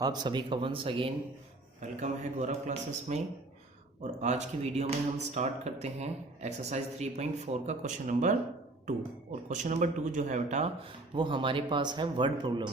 आप सभी का वंस अगेन वेलकम है गौरव क्लासेस में। और आज की वीडियो में हम स्टार्ट करते हैं एक्सरसाइज 3.4 का क्वेश्चन नंबर 2। और क्वेश्चन नंबर 2 जो है बेटा वो हमारे पास है वर्ड प्रॉब्लम।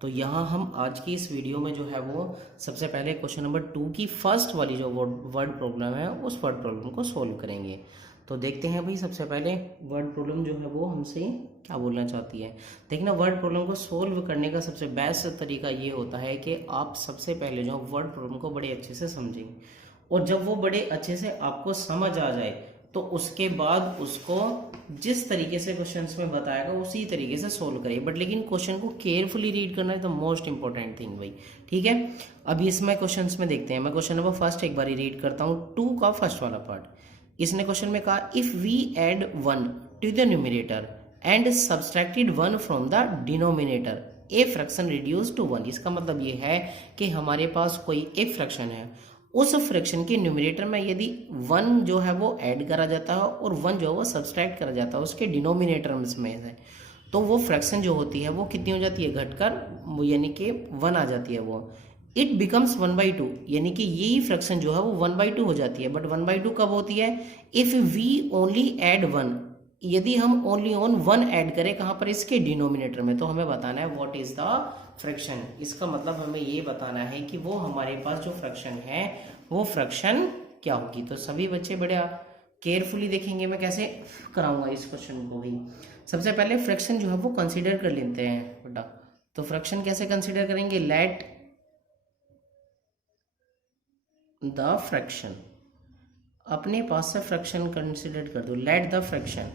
तो यहाँ हम आज की इस वीडियो में जो है वो सबसे पहले क्वेश्चन नंबर 2 की फर्स्ट वाली जो वर्ड प्रॉब्लम है उस वर्ड प्रॉब्लम को सोल्व करेंगे। तो देखते हैं भाई, सबसे पहले वर्ड प्रॉब्लम जो है वो हमसे क्या बोलना चाहती है। देखना, वर्ड प्रॉब्लम को सोल्व करने का सबसे बेस्ट तरीका ये होता है कि आप सबसे पहले जो वर्ड प्रॉब्लम को बड़े अच्छे से समझें, और जब वो बड़े अच्छे से आपको समझ आ जाए तो उसके बाद उसको जिस तरीके से क्वेश्चंस में बताएगा उसी तरीके से सोल्व करिए। बट लेकिन क्वेश्चन को केयरफुली रीड करना है, द मोस्ट इंपॉर्टेंट थिंग भाई। ठीक है, अभी इसमें क्वेश्चंस में देखते हैं। मैं क्वेश्चन नंबर फर्स्ट एक बार रीड करता हूँ, 2 का फर्स्ट वाला पार्ट। इसने क्वेश्चन में कहा if we add 1 to the numerator and subtracted 1 from the denominator a fraction reduce to 1। इसका मतलब ये है कि हमारे पास कोई एक फ्रैक्शन है, उस फ्रैक्शन के न्यूमरेटर में यदि 1 जो है वो ऐड करा जाता है और 1 जो है वो सब्सट्रैक्ट करा जाता है उसके डिनोमिनेटर में से, तो वो फ्रैक्शन जो होती है वो कितनी हो जाती है, घटकर यानी कि 1 आ जाती है। वो इट बिकम्स 1/2, यानी कि यही फ्रैक्शन जो है वो 1/2 हो जाती है। बट 1/2 कब होती है, इफ वी ओनली ऐड 1, यदि हम ओनली ऑन 1 ऐड करें कहां पर, इसके डिनोमिनेटर में। तो हमें बताना है व्हाट इज द फ्रैक्शन। इसका मतलब हमें ये बताना है कि वो हमारे पास जो फ्रैक्शन है वो फ्रैक्शन क्या होगी। तो सभी बच्चे बड़े केयरफुली देखेंगे मैं कैसे कराऊंगा इस क्वेश्चन को भी। सबसे पहले फ्रैक्शन जो है वो कंसीडर कर लेते हैं बेटा। तो फ्रैक्शन कैसे कंसीडर करेंगे, लेट द फ्रैक्शन, अपने पास से फ्रैक्शन कंसीडर कर दो, लेट द फ्रैक्शन।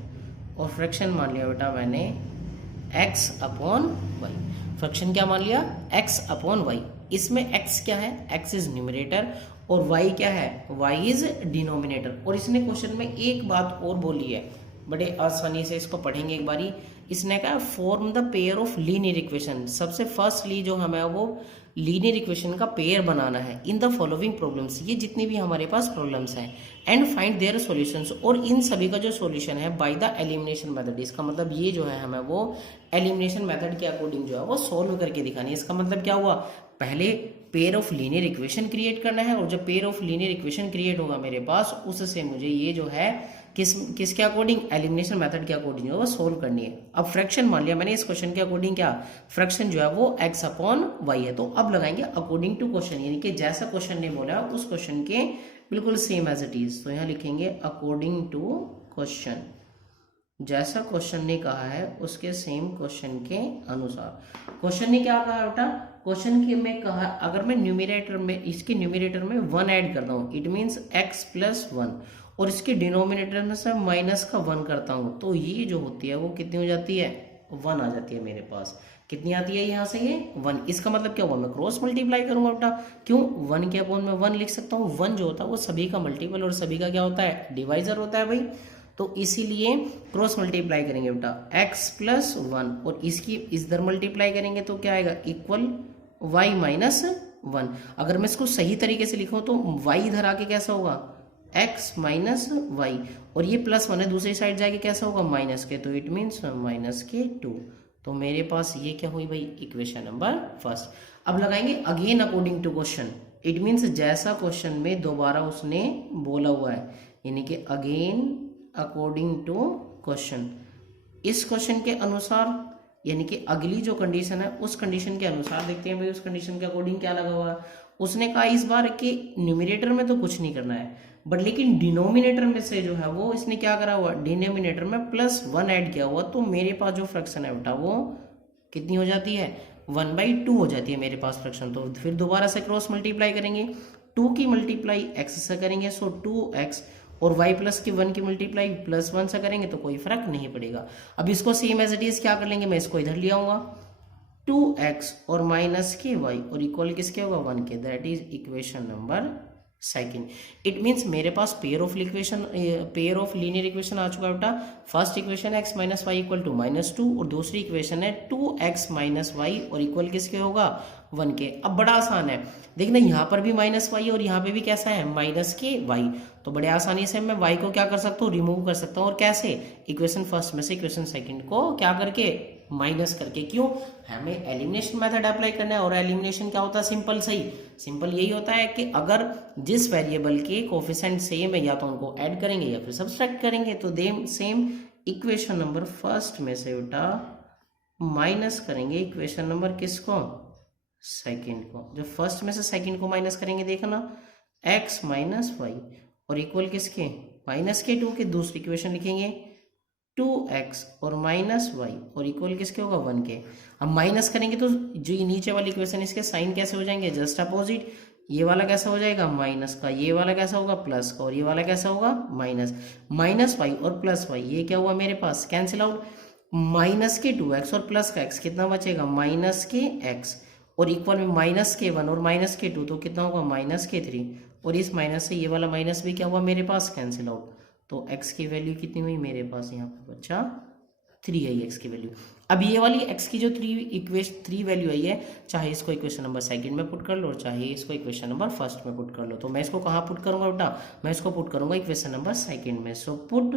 और फ्रैक्शन मान लिया बेटा मैंने x अपॉन वाई। फ्रैक्शन क्या मान लिया, x अपॉन वाई। इसमें x क्या है, x इज न्यूमरेटर और y क्या है, y इज डिनोमिनेटर। और इसने क्वेश्चन में एक बात और बोली है, बड़े आसानी से इसको पढ़ेंगे एक बारी। इसने कहा form the pair of linear equation. सबसे फर्स्टली जो हमें वो लीनियर इक्वेशन का पेयर बनाना है इन द फॉलोइंग प्रॉब्लम्स, ये जितनी भी हमारे पास प्रॉब्लम्स हैं, एंड फाइंड देयर सॉल्यूशंस, और इन सभी का जो सॉल्यूशन है बाय द एलिमिनेशन मेथड। इसका मतलब ये जो है हमें वो एलिमिनेशन मेथड के अकॉर्डिंग जो है वो सॉल्व करके दिखानी है। इसका मतलब क्या हुआ, पहले pair of linear equation create करना है, और जब pair of linear equation create होगा मेरे पास उससे मुझे ये जो है किसके अकॉर्डिंग, एलिमिनेशन मेथड के अकॉर्डिंग जो है वो सोल्व करनी है। अब फ्रैक्शन मान लिया मैंने इस क्वेश्चन के अकॉर्डिंग, क्या फ्रैक्शन जो है वो x अपॉन वाई है। तो अब लगाएंगे अकॉर्डिंग टू क्वेश्चन, यानी कि जैसा क्वेश्चन ने बोला उस क्वेश्चन के बिल्कुल सेम एज इट इज। तो यहाँ लिखेंगे अकॉर्डिंग टू क्वेश्चन, जैसा क्वेश्चन ने कहा है उसके सेम क्वेश्चन के अनुसार। क्वेश्चन ने क्या कहा बेटा, क्वेश्चन के में कहा अगर मैं न्यूमरेटर में, इसके न्यूमरेटर में 1 ऐड करता हूँ, इट मीन्स x प्लस 1, और इसके डिनोमिनेटर में से माइनस का 1 करता हूँ, तो ये जो होती है वो कितनी हो जाती है, 1 आ जाती है मेरे पास। कितनी आती है यहाँ से, ये 1। इसका मतलब क्या हुआ, मैं क्रॉस मल्टीप्लाई करूंगा बेटा। क्यों, 1 के अपॉन में 1 लिख सकता हूँ। 1 जो होता है वो सभी का मल्टीपल और सभी का क्या होता है, डिवाइजर होता है भाई। तो इसीलिए क्रॉस मल्टीप्लाई करेंगे बेटा, x प्लस 1, और इसकी इधर मल्टीप्लाई करेंगे तो क्या आएगा, इक्वल y माइनस 1। अगर मैं इसको सही तरीके से लिखूं तो y इधर आके कैसा होगा, x माइनस वाई, और ये प्लस 1 है दूसरी साइड जाके कैसा होगा, माइनस के, तो इट मीन्स माइनस के 2। तो मेरे पास ये क्या हुई भाई, इक्वेशन नंबर फर्स्ट। अब लगाएंगे again according to question, it means जैसा क्वेश्चन में दोबारा उसने बोला हुआ है, यानी कि अगेन अकॉर्डिंग टू क्वेश्चन, इस क्वेश्चन के अनुसार, यानी कि अगली जो कंडीशन है उस कंडीशन के अनुसार। देखते हैं भाई उस कंडीशन के अकॉर्डिंग क्या लगा हुआ है। उसने कहा इस बार कि न्यूमरेटर में तो कुछ नहीं करना है, बट लेकिन डिनोमिनेटर में से जो है वो इसने क्या करा हुआ, डिनोमिनेटर में प्लस 1 ऐड किया हुआ, तो मेरे पास जो फ्रैक्शन है बेटा वो कितनी हो जाती है, 1/2 हो जाती है मेरे पास फ्रैक्शन। तो फिर दोबारा से क्रॉस मल्टीप्लाई करेंगे, 2 की मल्टीप्लाई x से करेंगे, सो 2x, और y प्लस की 1 की मल्टीप्लाई प्लस 1 से करेंगे तो कोई फर्क नहीं पड़ेगा। अब इसको सेम एज इट इज क्या कर लेंगे, मैं इसको इधर ले आऊंगा, 2x और माइनस के y, और इक्वल किसके होगा, 1 के। That is equation number second. It means मेरे पास पेयर ऑफ लीनियर इक्वेशन आ चुका है बेटा। First equation x minus y equal to -2, और दूसरी इक्वेशन है 2x माइनस वाई, और इक्वल किसके होगा, 1 के। अब बड़ा आसान है, देखना यहाँ पर भी -y और यहाँ पे भी कैसा है, माइनस के y। तो बड़े आसानी से मैं y को क्या कर सकता हूँ, रिमूव कर सकता हूँ। और कैसे, इक्वेशन फर्स्ट में से इक्वेशन सेकंड को क्या करके माइनस करके। क्यों? हमें एलिमिनेशन मेथड अप्लाई करना है, और एलिमिनेशन क्या होता है? सिंपल, सही सिंपल यही होता है कि अगर जिस वेरिएबल के कोफिशिएंट सेम है या तो उनको ऐड करेंगे या फिर सब्सट्रैक्ट करेंगे। तो them same equation number first में से बेटा माइनस करेंगे इक्वेशन नंबर किसको? सेकंड को। जब फर्स्ट में से सेकंड को माइनस करेंगे, देखना x माइनस वाई और इक्वल किसके? माइनस के 2 के। दूसरी इक्वेशन लिखेंगे 2x और माइनस वाई और इक्वल किसके होगा? 1 के। अब माइनस करेंगे तो जो ये नीचे वाली इक्वेशन इसके साइन कैसे हो जाएंगे? Just opposite. ये वाला कैसा हो जाएगा? माइनस का। ये वाला कैसा होगा? प्लस का। और ये वाला कैसा होगा? माइनस। माइनस वाई और प्लस वाई, ये क्या हुआ मेरे पास? Cancel out. माइनस के 2x और प्लस का x कितना बचेगा? माइनस के x और इक्वल में माइनस के 1 और माइनस के 2, तो कितना होगा? माइनस के 3। और इस माइनस से ये वाला माइनस भी क्या हुआ मेरे पास? Cancel out. तो x की वैल्यू कितनी हुई मेरे पास? यहाँ पे बच्चा 3 है x की वैल्यू। अब ये वाली x की जो 3 वैल्यू आई है, चाहे इसको इक्वेशन नंबर सेकंड में पुट कर लो, चाहे इसको इक्वेशन नंबर फर्स्ट में पुट कर लो। तो मैं इसको कहाँ पुट करूंगा बेटा? मैं इसको पुट करूंगा इक्वेशन नंबर सेकंड में। So put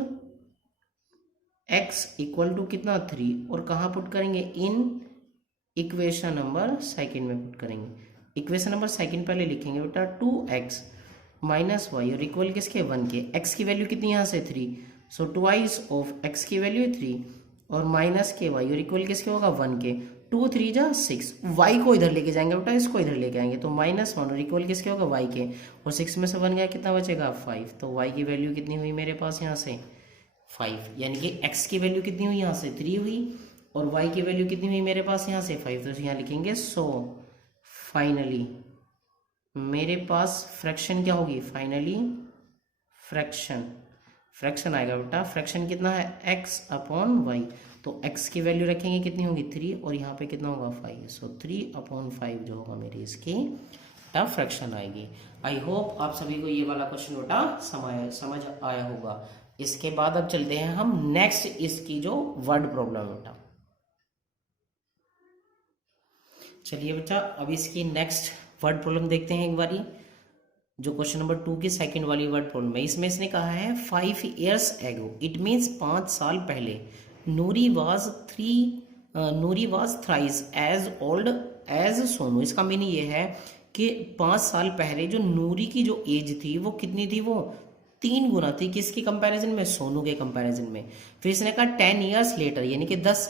x equal to कितना? 3। और कहाँ पुट करेंगे? इन इक्वेशन नंबर सेकंड में पुट करेंगे। इक्वेशन नंबर सेकंड पहले लिखेंगे बेटा 2x माइनस वाई और इक्वल किसके? 1 के। x की वैल्यू कितनी यहाँ से? 3। सो ट्वाइस ऑफ x की वैल्यू 3 और माइनस के y और इक्वल किसके होगा? 1 के। 2 3 जा 6। y को इधर लेके जाएंगे बेटा, इसको इधर लेके आएंगे तो -1 और इक्वल किसके होगा? y के। और 6 में से 1 गया, कितना बचेगा? 5। तो y की वैल्यू कितनी हुई मेरे पास यहाँ से? 5। यानी कि x की वैल्यू कितनी हुई यहाँ से? 3 हुई और y की वैल्यू कितनी हुई मेरे पास यहाँ से? 5। तो यहाँ लिखेंगे सो फाइनली मेरे पास फ्रैक्शन क्या होगी? फाइनली फ्रैक्शन आएगा बेटा। फ्रैक्शन कितना है? x upon y. तो x की वैल्यू रखेंगे कितनी होगी? 3 और यहाँ पे कितना होगा? 5। सो 3/5 जो होगा मेरी इसकी बेटा फ्रैक्शन आएगी। आई होप आप सभी को ये वाला क्वेश्चन बेटा समझ आया होगा। इसके बाद अब चलते हैं हम नेक्स्ट इसकी जो वर्ड प्रॉब्लम है बेटा। चलिए बेटा अब इसकी नेक्स्ट वर्ड प्रॉब्लम देखते हैं एक बारी। जो क्वेश्चन नंबर 2 की सेकंड वाली वर्ड प्रॉब्लम है, इसमें इसने कहा है 5 years ago, इट मीन्स 5 साल पहले, Noori was thrice as old as Sonu. इसका मीनिंग ये है कि 5 साल पहले जो नूरी की जो एज थी वो कितनी थी? वो 3 गुना थी। किसकी कंपैरिजन में? सोनू के कंपैरिजन में। फिर इसने कहा 10 years लेटर, यानी कि 10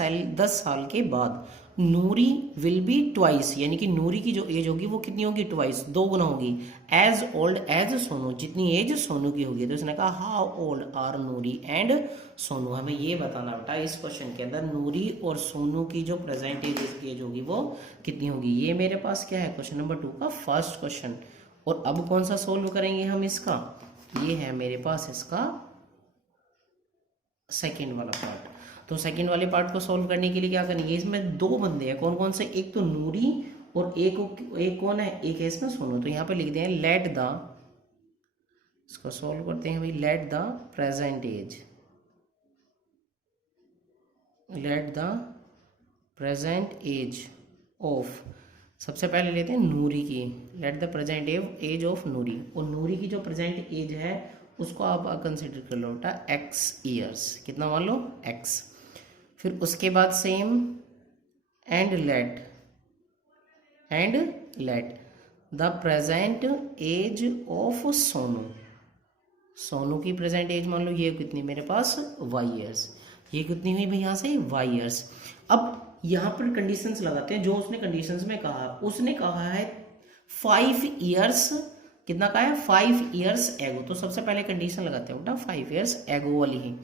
साल के बाद नूरी विल बी ट्वाइस, यानी कि नूरी की जो एज होगी वो कितनी होगी? ट्वाइस, 2 गुना होगी। एज ओल्ड एज सोनू, जितनी एज सोनू की होगी। तो इसने कहा how old are Noori and Sonu. हमें ये बताना बेटा इस क्वेश्चन के अंदर नूरी और सोनू की जो प्रेजेंट एज होगी वो कितनी होगी। ये मेरे पास क्या है? क्वेश्चन नंबर 2 का फर्स्ट क्वेश्चन। और अब कौन सा सोल्व करेंगे हम इसका? ये है मेरे पास इसका सेकेंड वाला पार्ट। तो सेकंड वाले पार्ट को सॉल्व करने के लिए क्या करेंगे? इसमें 2 बंदे हैं। कौन कौन से? एक तो नूरी और एक कौन है? एक है इसमें सोनू। तो यहाँ पे लिख दें लेट द, इसको सॉल्व करते हैं भाई, let the present age of, सबसे पहले लेते हैं नूरी की। Let the present age of Noori. और नूरी की जो प्रेजेंट एज है उसको आप कंसिडर कर लो बेटा x ईयर्स। कितना मान लो? x। फिर उसके बाद same and let the present age of Sonu. Sonu की प्रेजेंट एज मान लो ये कितनी मेरे पास? y years. ये कितनी हुई भाई यहाँ से? y years. अब यहाँ पर कंडीशंस लगाते हैं जो उसने कंडीशंस में कहा। उसने कहा है 5 ईयर्स, कितना का है? 5 years एगो। तो सबसे पहले कंडीशन लगाते हैं बेटा 5 years एगो वाली ही।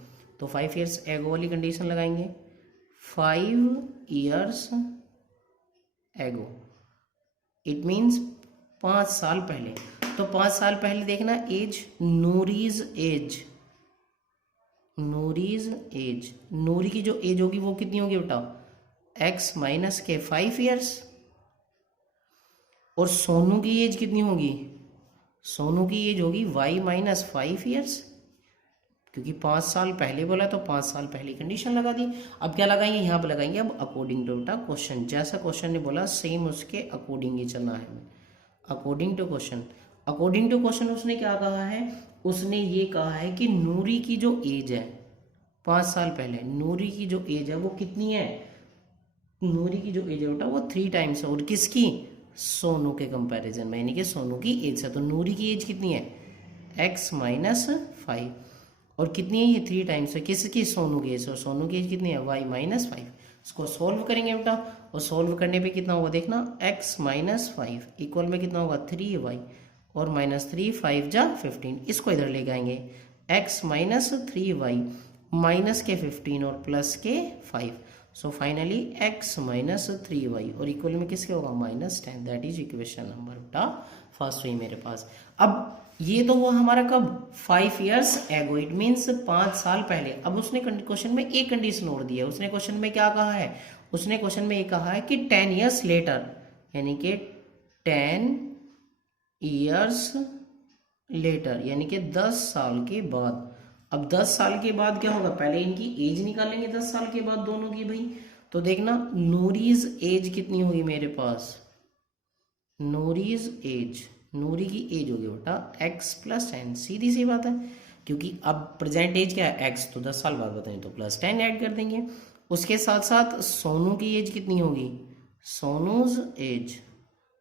तो 5 years एगो वाली कंडीशन लगाएंगे 5 years एगो, इट मीन्स 5 साल पहले। तो 5 साल पहले देखना एज, नूरीज एज, नूरी की जो एज होगी वो कितनी होगी बेटा? x माइनस के 5 years। और सोनू की एज कितनी होगी? सोनू की एज होगी y माइनस 5 years, क्योंकि 5 साल पहले बोला तो 5 साल पहले कंडीशन लगा दी। अब क्या लगाएंगे? यहाँ पे लगाएंगे अब अकॉर्डिंग टू बेटा क्वेश्चन। जैसा क्वेश्चन ने बोला सेम उसके अकॉर्डिंग ही चलना है। अकॉर्डिंग टू क्वेश्चन उसने क्या कहा है? उसने ये कहा है कि नूरी की जो एज है 5 साल पहले, नूरी की जो एज है वो कितनी है? नूरी की जो एज है बेटा वो 3 टाइम्स है, और किसकी? सोनू के कंपैरिजन में, यानी कि सोनू की एज से। तो नूरी की एज कितनी है? x माइनस 5, और कितनी है ये? 3 टाइम्स है किसकी? सोनू की एज। और सोनू की एज कितनी है? y minus 5। इसको सोल्व करेंगे बेटा, और सोल्व करने पे कितना होगा देखना, x माइनस 5 इक्वल में कितना होगा? 3y, और माइनस 3 5 जा 15। इसको इधर ले जाएंगे, x माइनस 3y माइनस के 15 और प्लस के 5। So finally x minus 3y और इक्वल में किसके होगा? Minus 10। That is equation number बेटा फर्स्ट हुई मेरे पास। अब ये तो हुआ हमारा कब? 5 years एगो, इट मीन्स 5 साल पहले। अब उसने क्वेश्चन में एक कंडीशन और दी है। उसने क्वेश्चन में क्या कहा है? उसने क्वेश्चन में ये कहा है कि 10 years लेटर, यानी कि 10 years लेटर, यानी कि 10 साल के बाद। अब 10 साल के बाद क्या होगा? पहले इनकी एज निकालेंगे 10 साल के बाद दोनों की भाई। तो देखना नूरीज एज कितनी होगी मेरे पास? नूरीज एज, नूरी की एज होगी बेटा x प्लस 10। सीधी सी बात है, क्योंकि अब प्रेजेंट एज क्या है? x, तो 10 साल बाद बताएं तो प्लस 10 ऐड कर देंगे। उसके साथ साथ सोनू की एज कितनी होगी? सोनूज एज,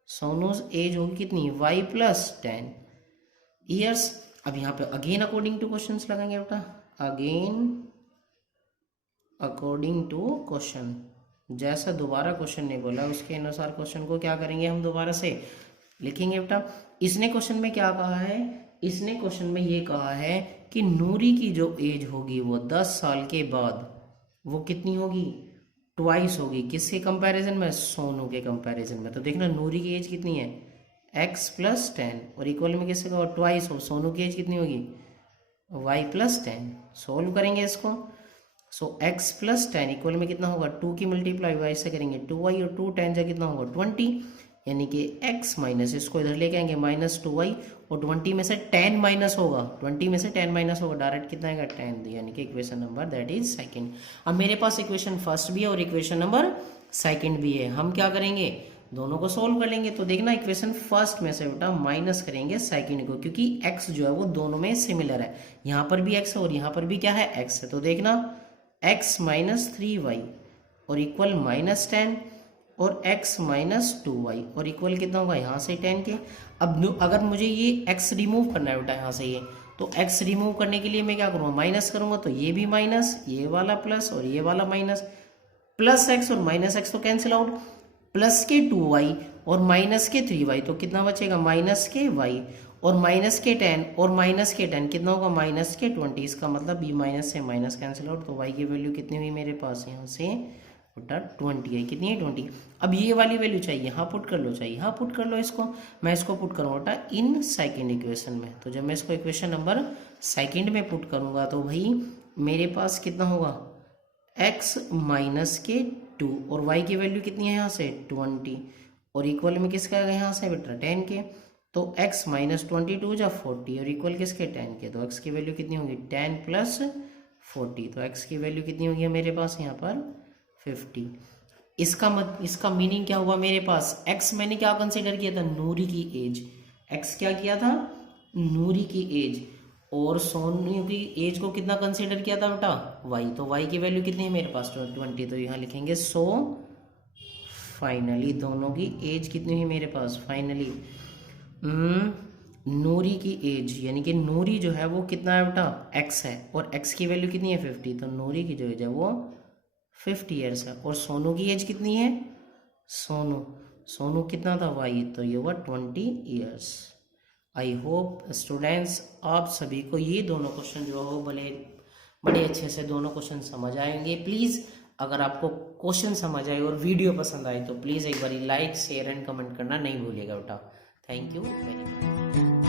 सोनूज एज होगी कितनी? y plus 10 years. अब यहाँ पे अगेन अकॉर्डिंग टू क्वेश्चंस लगाएंगे बेटा, अगेन अकॉर्डिंग टू क्वेश्चन। जैसा दोबारा क्वेश्चन ने बोला उसके अनुसार क्वेश्चन को क्या करेंगे हम? दोबारा से लिखेंगे बेटा। इसने क्वेश्चन में क्या कहा है? इसने क्वेश्चन में ये कहा है कि नूरी की जो एज होगी वो 10 साल के बाद वो कितनी होगी? ट्वाइस होगी। किसके कंपैरिजन में? सोनू के कंपैरिजन में। तो देखना नूरी की एज कितनी है? x प्लस 10, और इक्वल में किससे होगा? ट्वाइस। और सोनू की एज कितनी होगी? y plus 10। सोल्व करेंगे इसको। सो x प्लस 10 इक्वल में कितना होगा? 2 की मल्टीप्लाई y से करेंगे 2y, और 2 10 जा कितना होगा? 20, यानी कि x माइनस, इसको इधर लेके आएंगे माइनस 2y, और 20 में से 10 माइनस होगा, 20 में से 10 माइनस होगा, डायरेक्ट कितना आएगा? 10, यानी कि equation number that is second. अब मेरे पास इक्वेशन फर्स्ट भी है और इक्वेशन नंबर सेकंड भी है। हम क्या करेंगे? दोनों को सोल्व कर लेंगे। तो देखना इक्वेशन फर्स्ट में से बेटा माइनस करेंगे सेकंड को, क्योंकि x जो है वो दोनों में सिमिलर है। यहाँ पर भी x है और यहाँ पर भी क्या है? x है। तो देखना x माइनस 3y और इक्वल माइनस 10, और x माइनस 2y और इक्वल कितना होगा? यहाँ से 10 के। अब अगर मुझे ये x रिमूव करना है बेटा यहाँ से ये, तो x रिमूव करने के लिए मैं क्या करूँगा? माइनस करूँगा। तो ये भी माइनस, ये वाला प्लस, और ये वाला माइनस। प्लस x और माइनस x तो कैंसिल आउट, प्लस के 2y और माइनस के 3y, तो कितना बचेगा? माइनस के y, और माइनस के 10 और माइनस के 10 कितना होगा? माइनस के 20। इसका मतलब ये माइनस से माइनस कैंसिल आउट। तो y की वैल्यू कितनी हुई मेरे पास? यहाँ से बेटा 20 है। कितनी है? 20। अब ये वाली वैल्यू चाहिए, यहाँ पुट कर लो, चाहिए यहाँ पुट कर लो इसको। मैं इसको पुट करूँगा बेटा इन सेकेंड इक्वेशन में। तो जब मैं इसको इक्वेशन नंबर सेकेंड में पुट करूँगा तो भाई मेरे पास कितना होगा? x माइनस के 2, और y की वैल्यू कितनी है यहाँ से? 20, और इक्वल में किसका आएगा यहाँ से बेटा? 10 के। तो x माइनस 22 जा 40, और इक्वल किसके? 10 के। तो x की वैल्यू कितनी होगी? 10 प्लस 40। तो x की वैल्यू कितनी होगी मेरे पास यहाँ पर? 50। इसका मीनिंग क्या हुआ मेरे पास? x मैंने क्या कंसिडर किया था? नूरी की एज। x क्या किया था? नूरी की एज। और सोनू की एज को कितना कंसीडर किया था बेटा? y। तो y की वैल्यू कितनी है मेरे पास? 20। तो यहाँ लिखेंगे सो फाइनली दोनों की एज कितनी हुई मेरे पास? फाइनली नूरी की एज, यानी कि नूरी जो है वो कितना है बेटा? x है, और x की वैल्यू कितनी है? 50। तो नूरी की जो एज है वो 50 ईयर्स है। और सोनू की एज कितनी है? सोनू कितना था? y। तो ये हुआ 20 ईयर्स। आई होप स्टूडेंट्स आप सभी को ये दोनों क्वेश्चन जो हो बड़े अच्छे से दोनों क्वेश्चन समझ आएंगे। प्लीज़ अगर आपको क्वेश्चन समझ आए और वीडियो पसंद आए तो प्लीज़ एक बार लाइक शेयर एंड कमेंट करना नहीं भूलिएगा बेटा। Thank you very much.